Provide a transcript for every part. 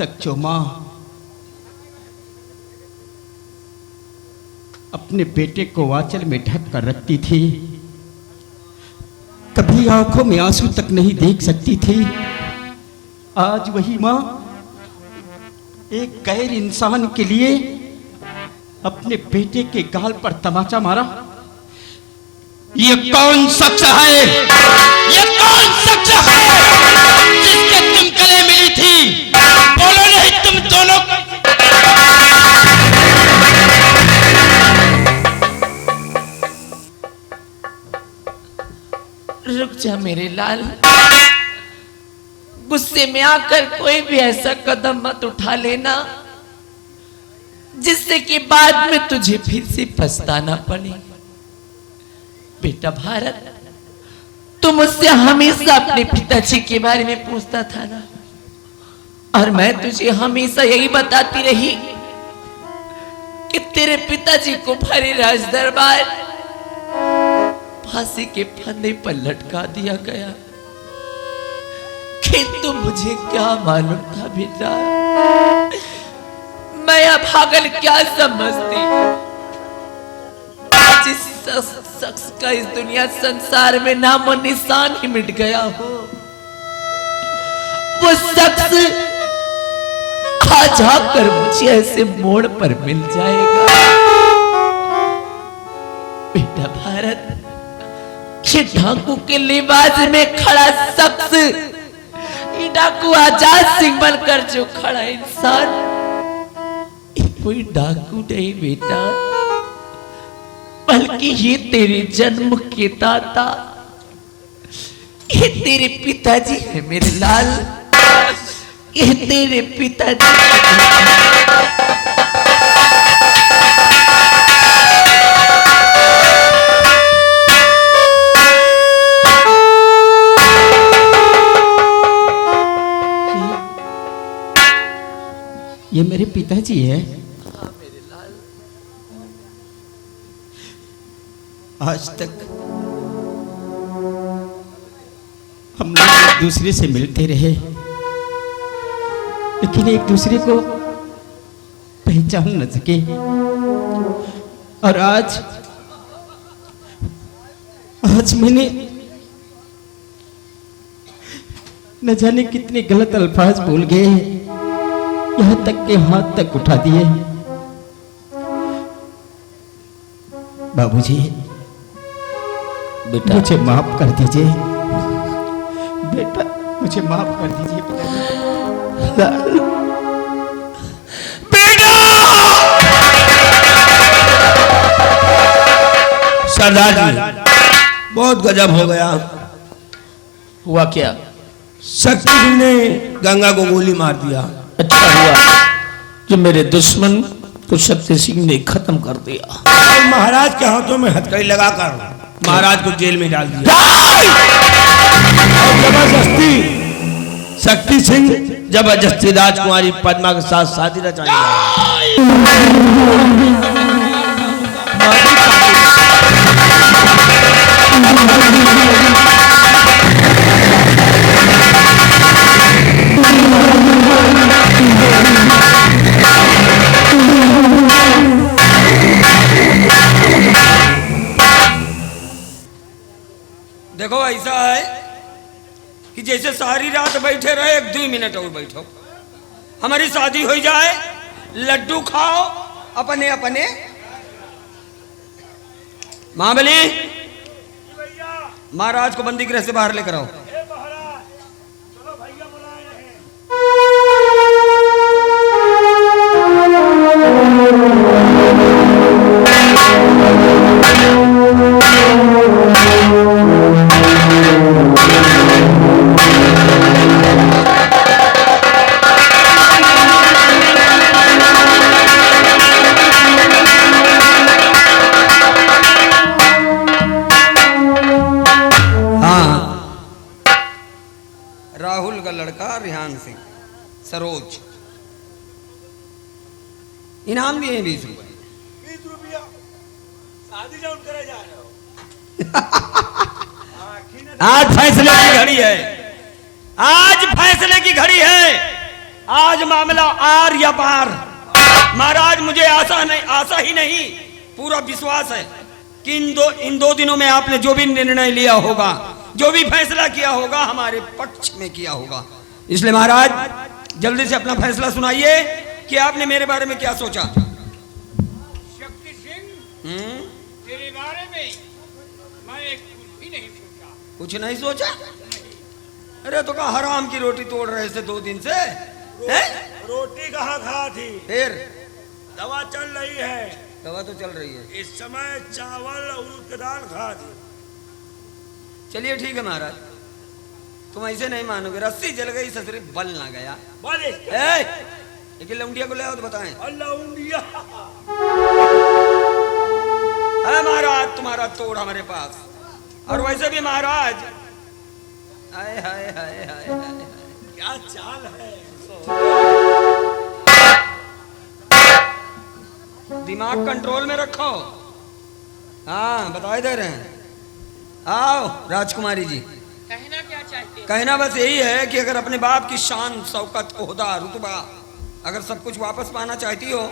तक जो माँ अपने बेटे को आंचल में ढक कर रखती थी, कभी आंखों में आंसू तक नहीं देख सकती थी, आज वही माँ एक गैर इंसान के लिए अपने बेटे के गाल पर तमाचा मारा। ये कौन शख्स है? ये कौन शख्स है जिसके तुम गले मिली थी? बोलो नहीं तुम दोनों। रुक जा मेरे लाल, गुस्से में आकर कोई भी ऐसा कदम मत उठा लेना जिससे कि बाद में तुझे फिर से पछताना पड़े। बेटा भारत, तू मुझसे हमेशा अपने पिताजी के बारे में पूछता था ना, और मैं तुझे हमेशा यही बताती रही कि तेरे पिताजी को भरे राज दरबार फांसी के फंदे पर लटका दिया गया। किंतु मुझे क्या मालूम था बेटा, मैं अब पागल क्या समझती, जिस शख्स का इस दुनिया संसार में नामो निशान ही मिट गया हो, वो शख्स आज आकर मुझे ऐसे मोड़ पर मिल जाएगा। बेटा भारत, ये डाकू के लिबास में खड़ा शख्स, ये डाकू आजाद सिंह बनकर जो खड़ा इंसान, ये कोई डाकू नहीं बेटा, बल्कि ये तेरे जन्म के दाता, ये तेरे पिताजी है मेरे लाल, ये तेरे पिताजी। ये मेरे पिताजी है। हाँ मेरे लाल। आज तक हम लोग एक दूसरे से मिलते रहे, लेकिन एक दूसरे को पहचान न सके, और आज मैंने न जाने कितने गलत अल्फाज बोल गए, यहां तक के हाथ तक उठा दिए। बाबूजी, बेटा मुझे माफ कर दीजिए। बेटा मुझे माफ कर दीजिए। बेटा! सरदार जी, बहुत गजब हो गया। हुआ क्या? शक्ति सिंह ने गंगा को गोली मार दिया। अच्छा हुआ जो मेरे दुश्मन को शक्ति सिंह ने खत्म कर दिया, और महाराज के हाथों में हथकड़ी लगाकर महाराज को जेल में डाल दिया। और जबरदस्ती शक्ति सिंह जबरदस्ती राजकुमारी पद्मा के साथ शादी रचाएंगे। देखो ऐसा है कि जैसे सारी रात बैठे रहे, 1-2 मिनट और बैठो, हमारी शादी हो जाए, लड्डू खाओ अपने अपने। महाबली, महाराज को बंदी गृह से बाहर लेकर आओ। राहुल का लड़का रिहान सिंह, सरोज, इनाम दिए हैं 20 रुपए। 20 रुपया शादी जाऊन करे जा रहे हो। आज फैसले की घड़ी है, आज फैसले की घड़ी है। आज मामला आर या पार। महाराज मुझे आशा ही नहीं, पूरा विश्वास है कि इन दो दिनों में आपने जो भी निर्णय लिया होगा, जो भी फैसला किया होगा, हमारे पक्ष में किया होगा। इसलिए महाराज जल्दी से अपना फैसला सुनाइए कि आपने मेरे बारे में क्या सोचा। शक्ति सिंह, तेरे बारे में मैं कुछ भी नहीं सोचा। कुछ नहीं सोचा? अरे तो कहा हराम की रोटी तोड़ रहे थे 2 दिन से हैं? रोटी कहाँ खा थी? फिर दवा चल रही है, दवा तो चल रही है। इस समय चावल और उड़द की दाल खा थी। चलिए ठीक है महाराज, तुम ऐसे नहीं मानोगे। रस्सी जल गई ससुरी बल ना गया। बोले एक लौंडिया को ले आओ तो बताएं। अल्लाह उंडिया। है महाराज तुम्हारा तोड़ हमारे पास। और वैसे भी महाराज, हाय हाय हाय हाय हाय, क्या चाल है। दिमाग कंट्रोल में रखो। हाँ बताए दे रहे हैं। आओ राजकुमारी जी, कहना क्या चाहते? कहना बस यही है कि अगर अपने बाप की शान, शौकत, ओहदा, रुतबा, अगर सब कुछ वापस पाना चाहती हो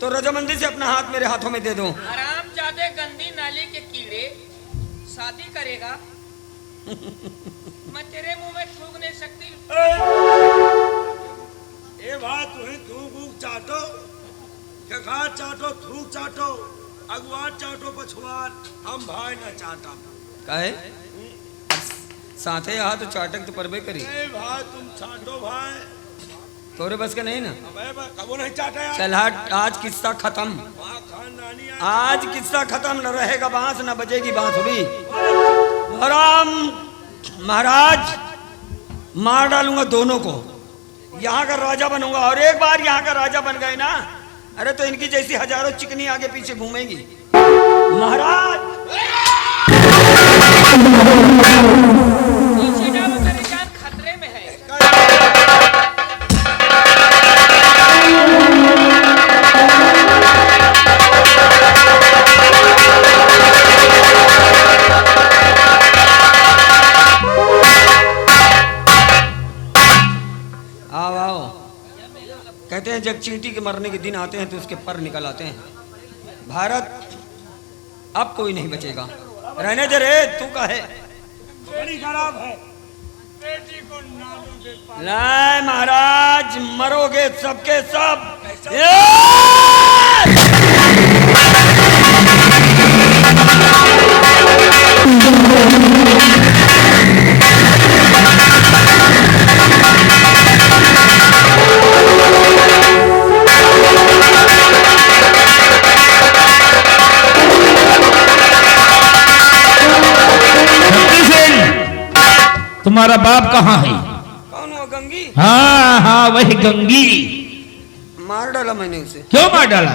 तो रजामंदी से अपना हाथ मेरे हाथों में दे दो। हरामजादे गंदी नाली के कीड़े, शादी करेगा? मैं तेरे मुंह में थूक नहीं सकती। ए भाई तुम्हें थूक चाटो, खा चाटो, थूक चाटो, अगवान चाटो, पछुआन, हम भाई न चाटा। कहे साथे हाथ चाटक तो परबे करी। ए भाई तुम चाटो भाई, तोरे बस का नहीं ना। कबो नहीं चाटा यार। चल हट, आज किस्सा खत्म। वहाँ खानदानी है। आज किस्सा खत्म, न रहेगा बांस न बजेगी बांसुरी। हराम महाराज मार डालूंगा दोनों को, यहाँ का राजा बनूंगा। और एक बार यहाँ का राजा बन गए ना, अरे तो इनकी जैसी हजारों चिकनी आगे पीछे घूमेंगी। महाराज नीचे डालो, मेरी जान खतरे में है। आओ आओ, कहते हैं जब चींटी के मरने के दिन आते हैं तो उसके पर निकल आते हैं। भारत अब कोई नहीं बचेगा। रहने दे रे, तू कहे बड़ी खराब है। बेटी को नालों से पाल। लाए महाराज, मरोगे सबके सब। तुम्हारा बाप कहाँ है? कौन हुआ? गंगी? हाँ हाँ वही गंगी। मार डाला मैंने उसे। क्यों मार डाला?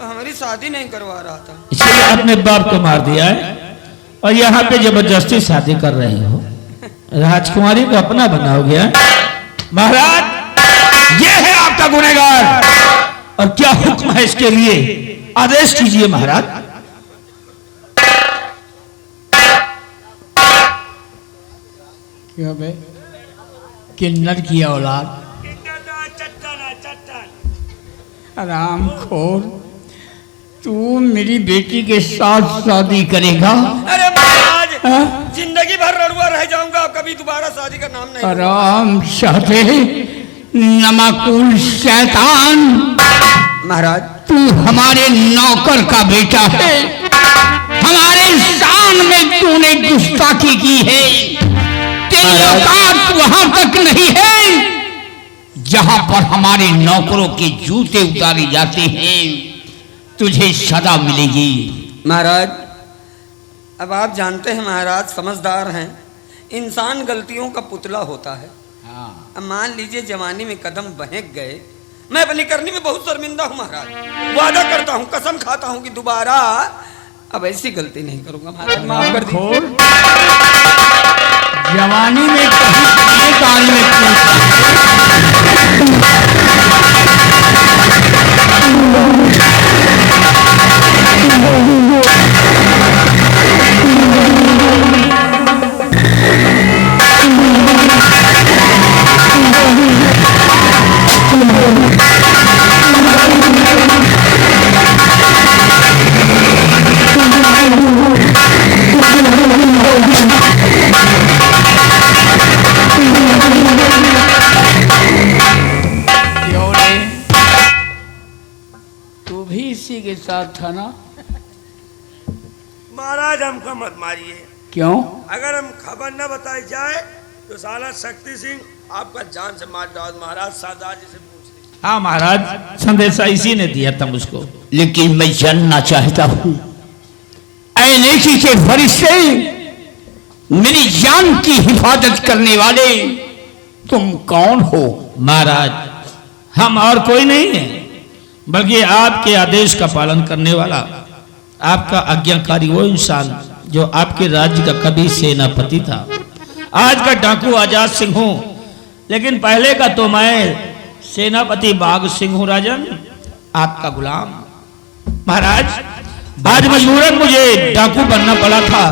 हमारी शादी नहीं करवा रहा था। इसलिए अपने बाप को मार दिया है और यहाँ पे जबरदस्ती शादी कर रहे हो। राजकुमारी को अपना बनाओगे? महाराज ये है आपका गुनहगार, और क्या हुक्म है इसके लिए? आदेश कीजिए महाराज। क्या बे? किन्नर की औलाद, आराम खोर, तू मेरी बेटी के साथ शादी करेगा? अरे महाराज, हाँ? जिंदगी भर रड़ुआ रह जाऊंगा, कभी दोबारा शादी का नाम नहीं। आराम चाहते नमाकुल शैतान, महाराज तू हमारे नौकर का बेटा है, हमारे शान में तूने गुस्ताखी की है। तेरी औकात वहां तक नहीं है जहां पर हमारे नौकरों के जूते उतारे जाते हैं। तुझे सजा मिलेगी। महाराज, अब आप जानते हैं महाराज, समझदार हैं, इंसान गलतियों का पुतला होता है। अब मान लीजिए जवानी में कदम बहक गए, मैं अपनी करनी में बहुत शर्मिंदा हूँ महाराज। वादा करता हूँ, कसम खाता हूँ कि दोबारा अब ऐसी गलती नहीं करूंगा। महाराज माफ कर दीजिए। जवानी में कहीं काल में के साथ था ना? महाराज हमको मत मारिए। क्यों? अगर हम खबर न बताई जाए तो साला शक्ति सिंह आपका जान से मार डाल। महाराज सरदार जी से पूछ लीजिए। हाँ महाराज, संदेशा इसी ने दिया था मुझको। लेकिन मैं जानना चाहता हूं, ऐ नेकी के फरिश्ते, मेरी जान की हिफाजत करने वाले तुम कौन हो? महाराज, हम और कोई नहीं है, बल्कि आपके आदेश का पालन करने वाला, आपका आज्ञाकारी वो इंसान जो आपके राज्य का कभी सेनापति था। आज का डाकू आजाद सिंह हूं, लेकिन पहले का तो मैं सेनापति बाघ सिंह हूं राजन, आपका गुलाम। महाराज, आज मजबूरन मुझे डाकू बनना पड़ा था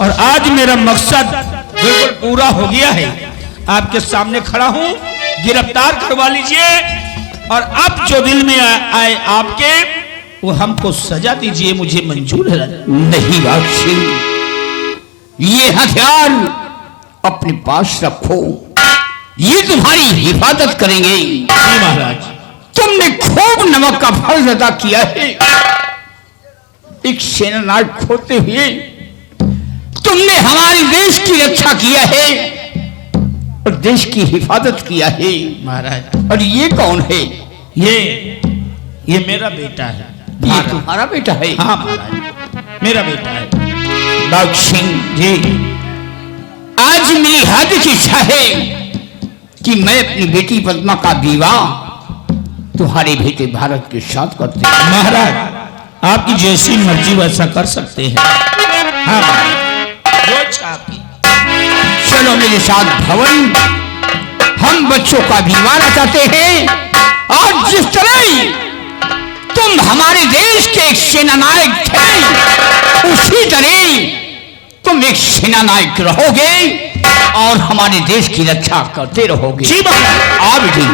और आज मेरा मकसद बिल्कुल पूरा हो गया है। आपके सामने खड़ा हूं, गिरफ्तार करवा लीजिए और अब जो दिल में आए आपके, वो हमको सजा दीजिए, मुझे मंजूर है। नहीं बाघ सिंह, ये हथियार अपने पास रखो, ये तुम्हारी हिफाजत करेंगे। जी महाराज। तुमने खूब नमक का फर्ज अदा किया है। एक सेनानायक होते हुए तुमने हमारे देश की रक्षा किया है और देश की हिफाजत किया है। महाराज, और ये कौन है? ये मेरा बेटा है। ये तुम्हारा बेटा है? हाँ महाराज, मेरा बेटा है। बाघ सिंह जी, आज मेरी हाथ की इच्छा है कि मैं अपनी बेटी पद्मा का विवाह तुम्हारे बेटे भारत के साथ करते हैं। महाराज, आपकी जैसी मर्जी वैसा कर सकते हैं। हाँ महाराज, जो इच्छा आपकी। चलो मेरे साथ भवन, हम बच्चों का विवाह रचाते हैं और जिस तरह तुम हमारे देश के एक सेनानायक थे, उसी तरह तुम एक सेनानायक रहोगे और हमारे देश की रक्षा करते रहोगे। जी महाराज। आ बेटी।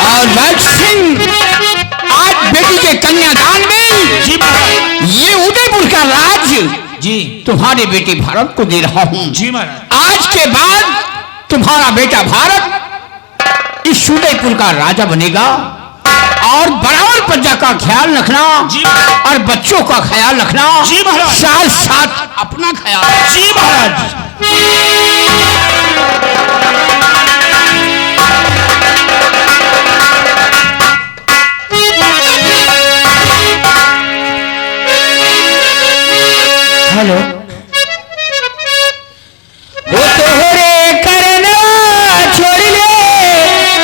और बाघ सिंह, आज बेटी के कन्यादान में जी महाराज। ये उदयपुर का राज्य जी तुम्हारे बेटे भारत को दे रहा हूं। जी महाराज। आज के बाद तुम्हारा बेटा भारत इस उदयपुर का राजा बनेगा और बराबर प्रजा का ख्याल रखना जी। और बच्चों का ख्याल रखना। जी महाराज। साथ साथ अपना ख्याल। जी महाराज। हेलो, वो तोहरे करना छोड़ ले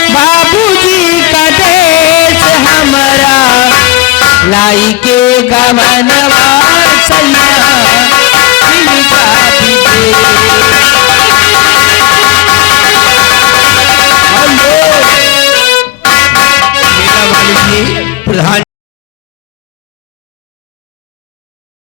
बाबूजी का देश हमारा, लाई के गमना